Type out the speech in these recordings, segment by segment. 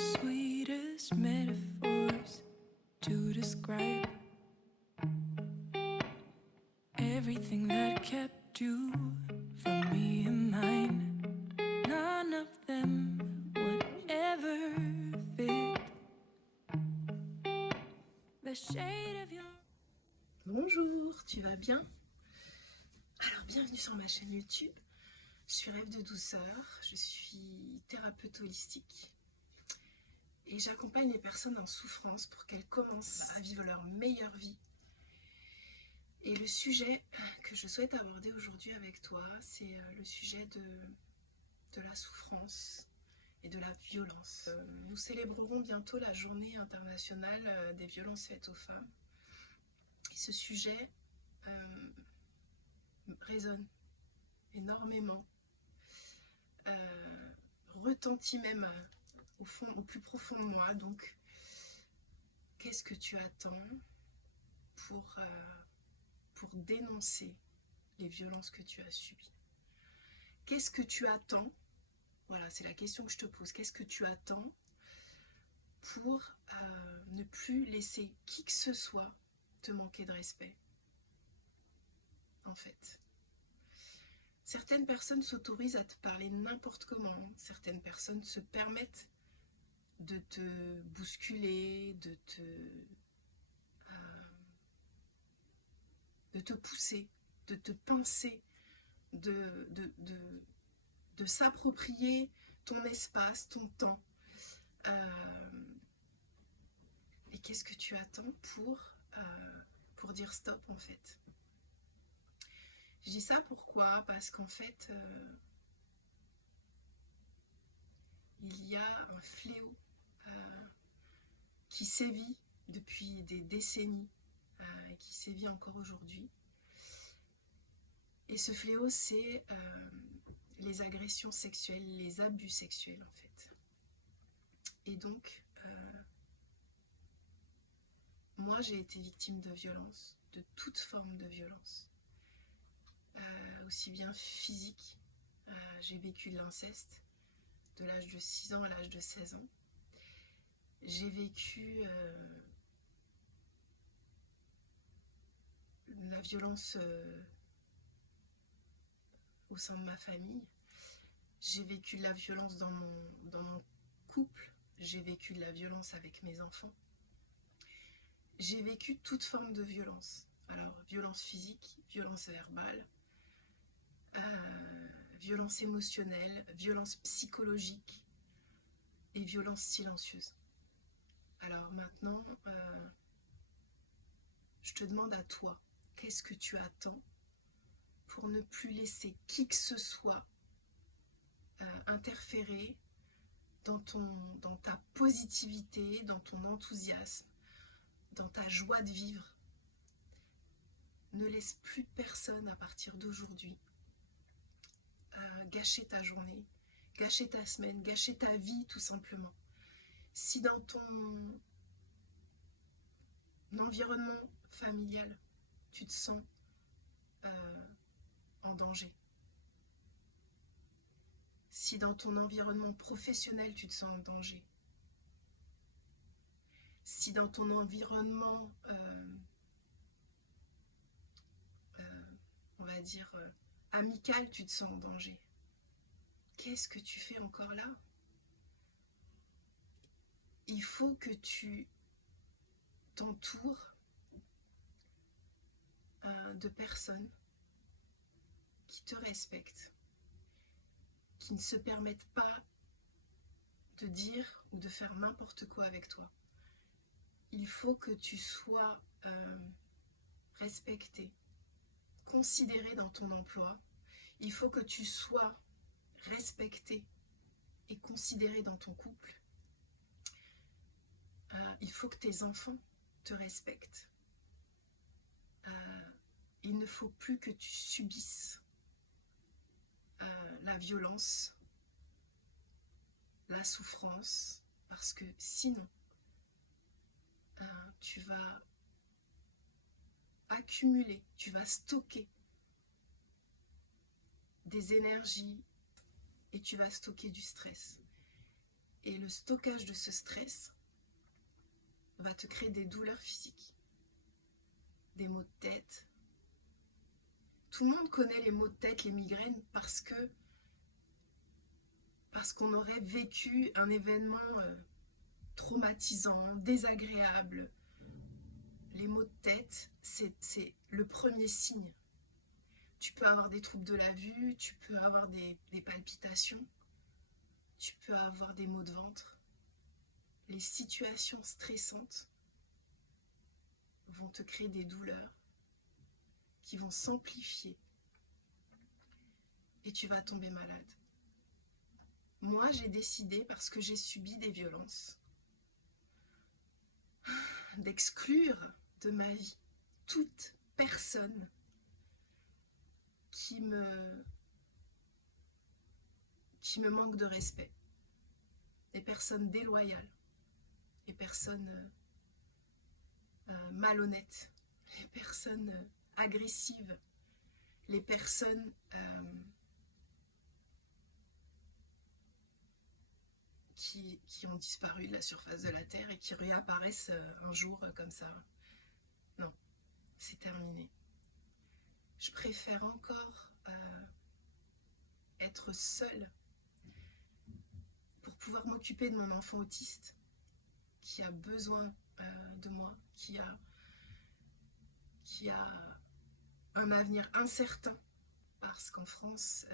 sweetest metaphors to describe everything that kept you from me and mine. None of them would ever fit the shade of your... Bonjour, tu vas bien? Alors bienvenue sur ma chaîne YouTube. Je suis Rêve de douceur, je suis thérapeute holistique et j'accompagne les personnes en souffrance pour qu'elles commencent à vivre leur meilleure vie. Et le sujet que je souhaite aborder aujourd'hui avec toi, c'est le sujet de la souffrance et de la violence. Nous célébrerons bientôt la journée internationale des violences faites aux femmes. Et ce sujet résonne énormément, retentit même au plus profond de moi. Donc, qu'est-ce que tu attends pour dénoncer les violences que tu as subies? Qu'est-ce que tu attends? Voilà, c'est la question que je te pose. Qu'est-ce que tu attends pour ne plus laisser qui que ce soit te manquer de respect? En fait, certaines personnes s'autorisent à te parler n'importe comment. Certaines personnes se permettent de te bousculer, de te pousser, de te pincer, de s'approprier ton espace, ton temps. Et qu'est-ce que tu attends pour dire stop, en fait? Je dis ça pourquoi? Parce qu'en fait, il y a un fléau qui sévit depuis des décennies, qui sévit encore aujourd'hui. Et ce fléau, c'est les agressions sexuelles, les abus sexuels, en fait. Et donc, moi, j'ai été victime de violence, de toute forme de violence. Aussi bien physique, j'ai vécu de l'inceste de l'âge de 6 ans à l'âge de 16 ans. J'ai vécu la violence au sein de ma famille. J'ai vécu de la violence dans mon couple. J'ai vécu de la violence avec mes enfants. J'ai vécu toute forme de violence. Alors, violence physique, violence verbale, violence émotionnelle, violence psychologique et violence silencieuse. Alors maintenant, je te demande à toi, qu'est-ce que tu attends pour ne plus laisser qui que ce soit interférer dans ta positivité, dans ton enthousiasme, dans ta joie de vivre? Ne laisse plus personne à partir d'aujourd'hui gâcher ta journée, gâcher ta semaine, gâcher ta vie tout simplement. Si dans ton environnement familial, tu te sens en danger, si dans ton environnement professionnel, tu te sens en danger, si dans ton environnement, on va dire, amical, tu te sens en danger, qu'est-ce que tu fais encore là? Il faut que tu t'entoures de personnes qui te respectent, qui ne se permettent pas de dire ou de faire n'importe quoi avec toi. Il faut que tu sois respecté, considéré dans ton emploi. Il faut que tu sois respecté et considéré dans ton couple. Il faut que tes enfants te respectent. Il ne faut plus que tu subisses la violence, la souffrance, parce que sinon, tu vas accumuler, tu vas stocker des énergies et tu vas stocker du stress. Et le stockage de ce stress va te créer des douleurs physiques, des maux de tête. Tout le monde connaît les maux de tête, les migraines, parce qu'on aurait vécu un événement traumatisant, désagréable. Les maux de tête, c'est le premier signe. Tu peux avoir des troubles de la vue, tu peux avoir des palpitations, tu peux avoir des maux de ventre. Les situations stressantes vont te créer des douleurs qui vont s'amplifier et tu vas tomber malade. Moi, j'ai décidé, parce que j'ai subi des violences, d'exclure de ma vie toute personne qui me manque de respect. Les personnes déloyales, les personnes malhonnêtes, les personnes agressives, les personnes qui ont disparu de la surface de la Terre et qui réapparaissent un jour comme ça. Non, c'est terminé. Je préfère encore être seule pour pouvoir m'occuper de mon enfant autiste qui a besoin de moi, qui a un avenir incertain, parce qu'en France,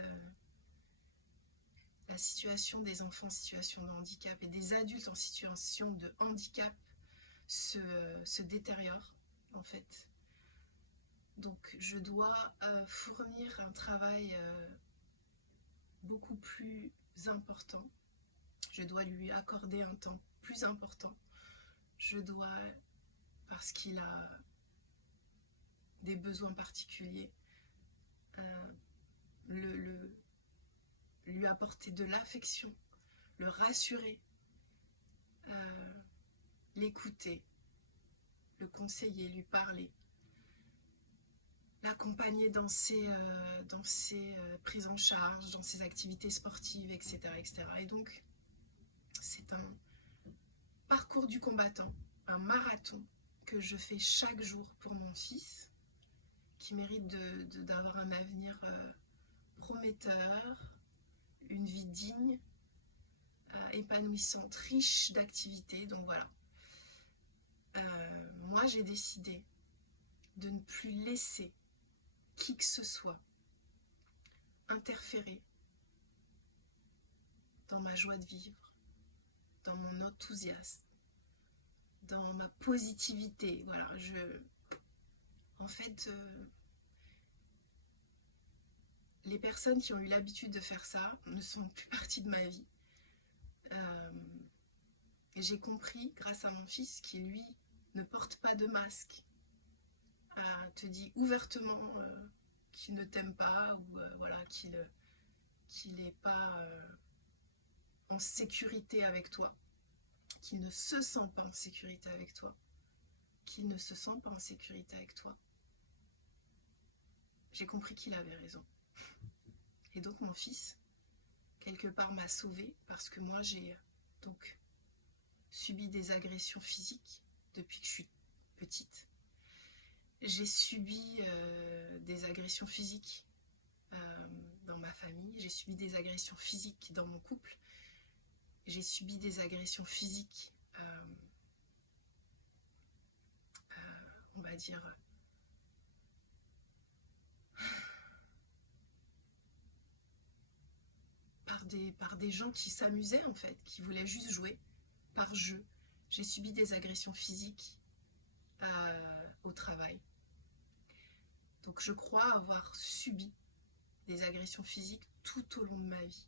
la situation des enfants en situation de handicap et des adultes en situation de handicap se détériore en fait. Donc je dois fournir un travail beaucoup plus important. Je dois lui accorder un temps plus important. Je dois, parce qu'il a des besoins particuliers, lui apporter de l'affection, le rassurer, l'écouter, le conseiller, lui parler, l'accompagner dans ses prises en charge, dans ses activités sportives, etc., etc. Et donc, c'est un parcours du combattant, un marathon que je fais chaque jour pour mon fils, qui mérite d'avoir un avenir prometteur, une vie digne, épanouissante, riche d'activités. Donc voilà. Moi, j'ai décidé de ne plus laisser qui que ce soit interférer dans ma joie de vivre, dans mon enthousiasme, dans ma positivité. Voilà, en fait, les personnes qui ont eu l'habitude de faire ça ne sont plus partie de ma vie. J'ai compris, grâce à mon fils, qui lui ne porte pas de masque, te dit ouvertement qu'il ne t'aime pas, ou voilà, qu'il n'est pas en sécurité avec toi, qu'il ne se sent pas en sécurité avec toi, qu'il ne se sent pas en sécurité avec toi. J'ai compris qu'il avait raison. Et donc mon fils, quelque part, m'a sauvée, parce que moi j'ai donc subi des agressions physiques depuis que je suis petite. J'ai subi des agressions physiques dans ma famille, j'ai subi des agressions physiques dans mon couple, j'ai subi des agressions physiques, on va dire, par des gens qui s'amusaient en fait, qui voulaient juste jouer par jeu. J'ai subi des agressions physiques au travail. Donc je crois avoir subi des agressions physiques tout au long de ma vie.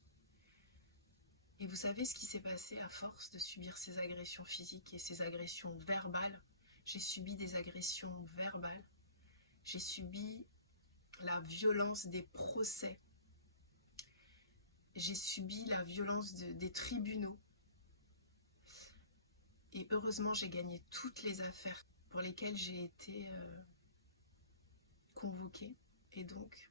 Et vous savez ce qui s'est passé à force de subir ces agressions physiques et ces agressions verbales? J'ai subi des agressions verbales. J'ai subi la violence des procès. J'ai subi la violence des tribunaux. Et heureusement, j'ai gagné toutes les affaires pour lesquelles j'ai été convoquée. Et donc,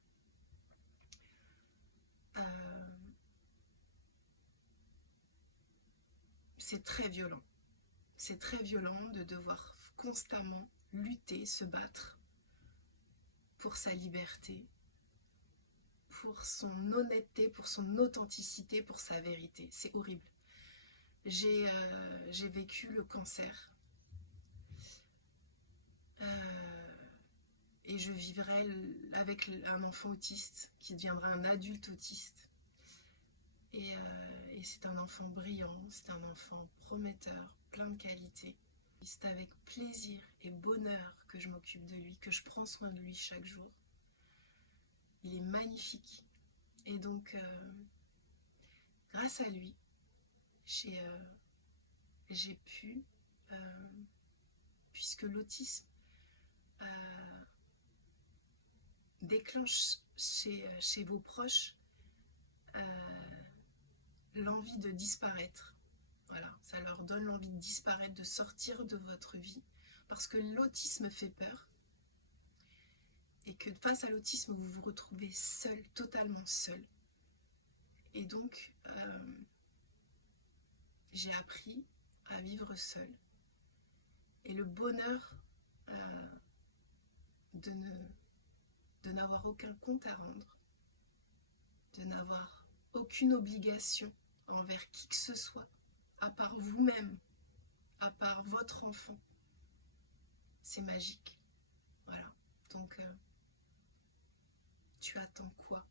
c'est très violent. C'est très violent de devoir constamment lutter, se battre pour sa liberté, pour son honnêteté, pour son authenticité, pour sa vérité. C'est horrible. J'ai vécu le cancer. Et je vivrai avec un enfant autiste qui deviendra un adulte autiste. Et c'est un enfant brillant, c'est un enfant prometteur, plein de qualités. C'est avec plaisir et bonheur que je m'occupe de lui, que je prends soin de lui chaque jour. Il est magnifique. Et donc, grâce à lui, j'ai pu, puisque l'autisme déclenche chez vos proches l'envie de disparaître. Voilà, ça leur donne l'envie de disparaître, de sortir de votre vie, parce que l'autisme fait peur, et que face à l'autisme, vous vous retrouvez seul, totalement seul. Et donc, j'ai appris à vivre seul. Et le bonheur de n'avoir aucun compte à rendre, de n'avoir aucune obligation envers qui que ce soit, à part vous-même, à part votre enfant. C'est magique. Voilà. Donc, tu attends quoi?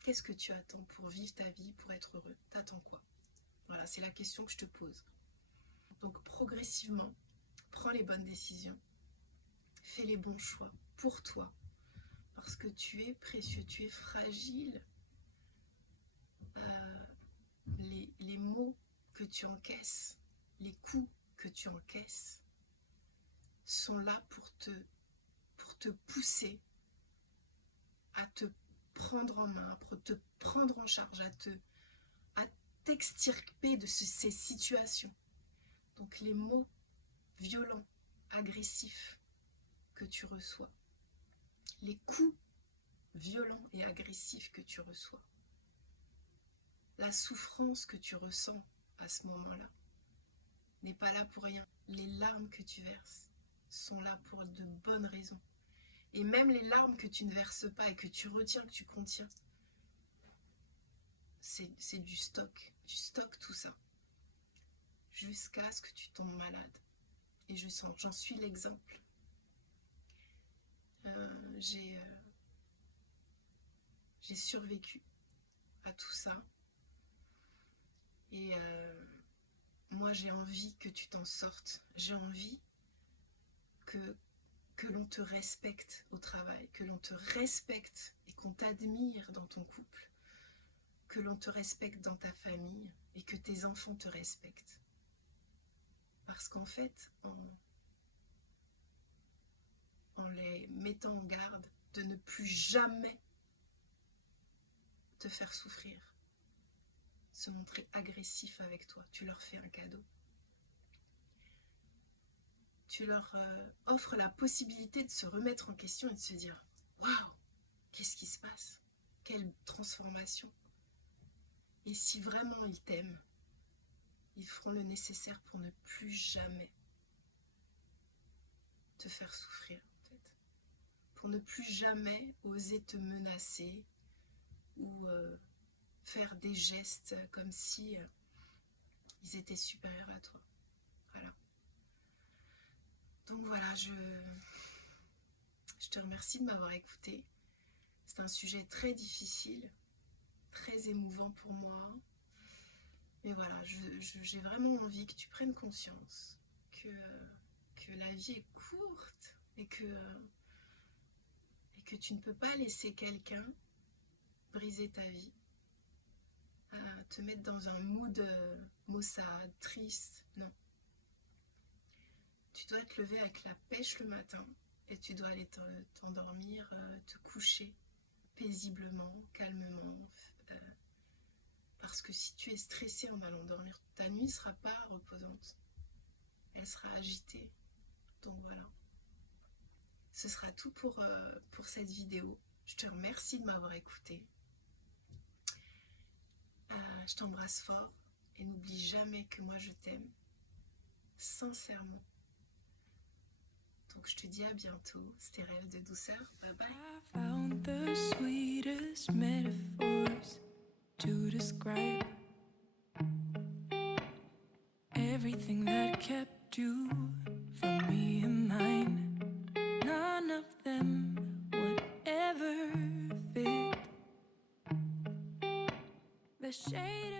Qu'est-ce que tu attends pour vivre ta vie, pour être heureux? T'attends quoi? Voilà, c'est la question que je te pose. Donc, progressivement, prends les bonnes décisions. Fais les bons choix pour toi. Parce que tu es précieux, tu es fragile. Les mots que tu encaisses, les coups que tu encaisses sont là pour te pousser à te prendre en main, pour te prendre en charge, à t'extirper de ces situations. Donc les mots violents, agressifs que tu reçois, les coups violents et agressifs que tu reçois, la souffrance que tu ressens à ce moment-là n'est pas là pour rien. Les larmes que tu verses sont là pour de bonnes raisons. Et même les larmes que tu ne verses pas et que tu retiens, que tu contiens, c'est du stock. Tu stockes tout ça jusqu'à ce que tu tombes malade. Et j'en suis l'exemple. J'ai survécu à tout ça. Et moi, j'ai envie que tu t'en sortes. J'ai envie que l'on te respecte au travail, que l'on te respecte et qu'on t'admire dans ton couple, que l'on te respecte dans ta famille et que tes enfants te respectent. Parce qu'en fait, en les mettant en garde de ne plus jamais te faire souffrir, se montrer agressif avec toi, tu leur fais un cadeau. Tu leur offres la possibilité de se remettre en question et de se dire « Waouh, qu'est-ce qui se passe? Quelle transformation !» Et si vraiment ils t'aiment, ils feront le nécessaire pour ne plus jamais te faire souffrir, en fait. Pour ne plus jamais oser te menacer ou faire des gestes comme si ils étaient supérieurs à toi. Voilà. Donc voilà, je te remercie de m'avoir écouté. C'est un sujet très difficile, très émouvant pour moi. Mais voilà, j'ai vraiment envie que tu prennes conscience que la vie est courte et que tu ne peux pas laisser quelqu'un briser ta vie, te mettre dans un mood maussade, triste, non. Tu dois te lever avec la pêche le matin et tu dois aller t'endormir, te coucher paisiblement, calmement. Parce que si tu es stressé en allant dormir, ta nuit ne sera pas reposante. Elle sera agitée. Donc voilà. Ce sera tout pour cette vidéo. Je te remercie de m'avoir écouté. Je t'embrasse fort Et n'oublie jamais que moi je t'aime, sincèrement. Donc je te dis à bientôt, c'était Rêve de douceur, bye bye. I found the sweetest metaphors to describe everything that kept you from me and mine. None of them would ever fit the shade